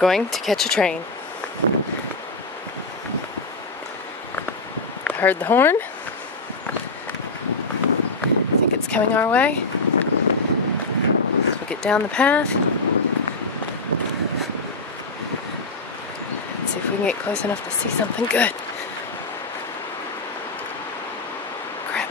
going to catch a train. I heard the horn. I think it's coming our way. We'll get down the path. Let's see if we can get close enough to see something good. Crap.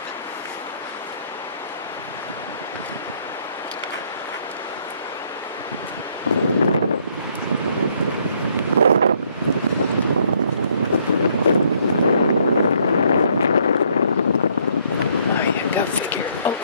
Oh yeah, go figure. Oh.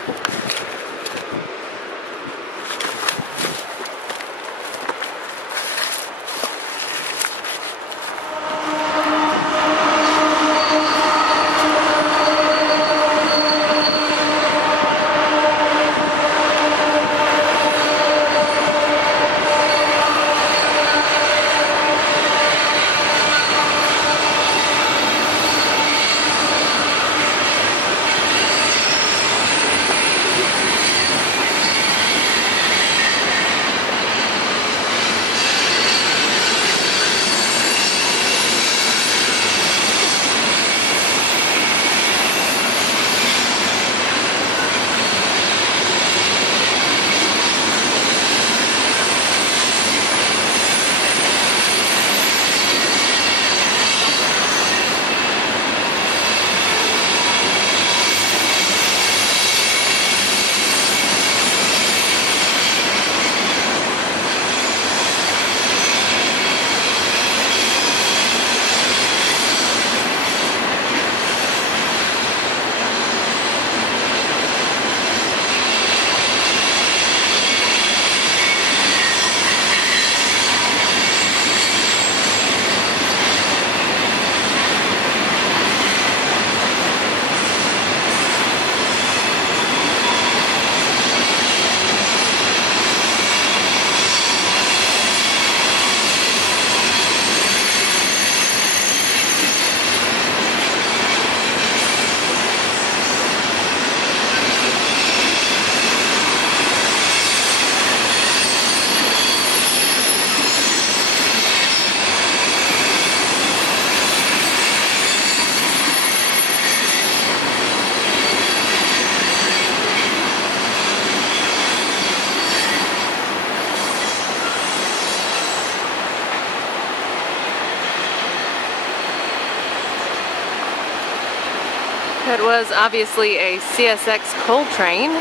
That was obviously a CSX coal train,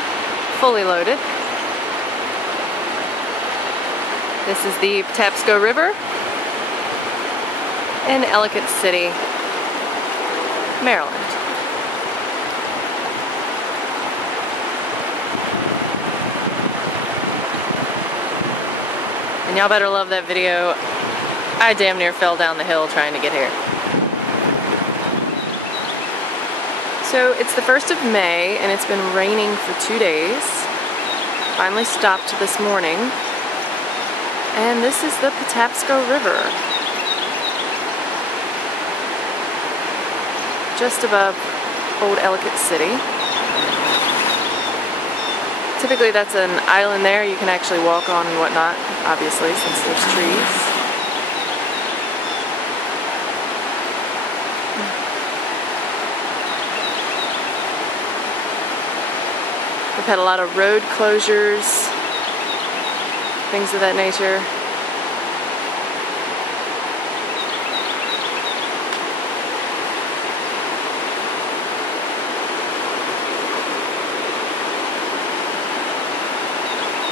fully loaded. This is the Patapsco River in Ellicott City, Maryland. And y'all better love that video. I damn near fell down the hill trying to get here. So it's the 1st of May and it's been raining for 2 days. Finally stopped this morning. And this is the Patapsco River. Just above old Ellicott City. Typically that's an island there you can actually walk on and whatnot, obviously, since there's trees. We've had a lot of road closures, things of that nature.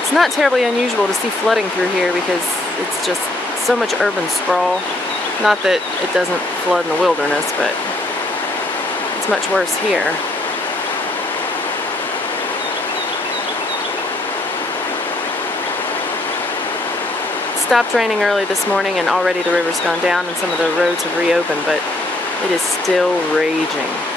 It's not terribly unusual to see flooding through here because it's just so much urban sprawl. Not that it doesn't flood in the wilderness, but it's much worse here. Stopped raining early this morning and already the river's gone down and some of the roads have reopened, but it is still raging.